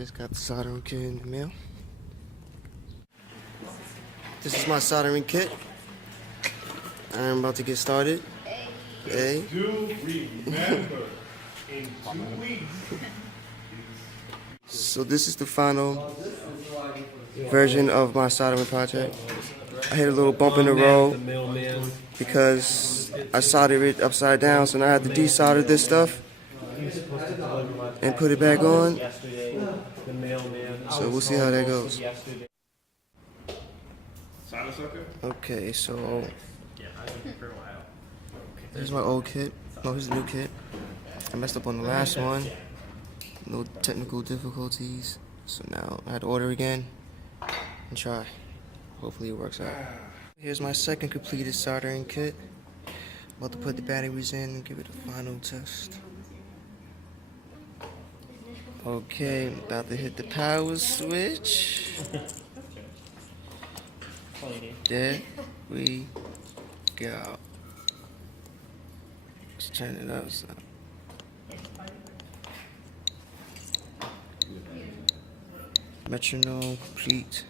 Just got the soldering kit in the mail. This is my soldering kit. I'm about to get started. Hey. Do remember, in 2 weeks. So this is the final version of my soldering project. I hit a little bump in the road because I soldered it upside down, so now I have to desolder this stuff and put it back on. So we'll see how that goes. Okay, so here's my old kit. No, here's the new kit. I messed up on the last one. No technical difficulties. So now I had to order again and try. Hopefully it works out. Here's my second completed soldering kit. About to put the batteries in and give it a final test. Okay, I'm about to hit the power switch. There we go. Let's turn it up. So. Metronome complete.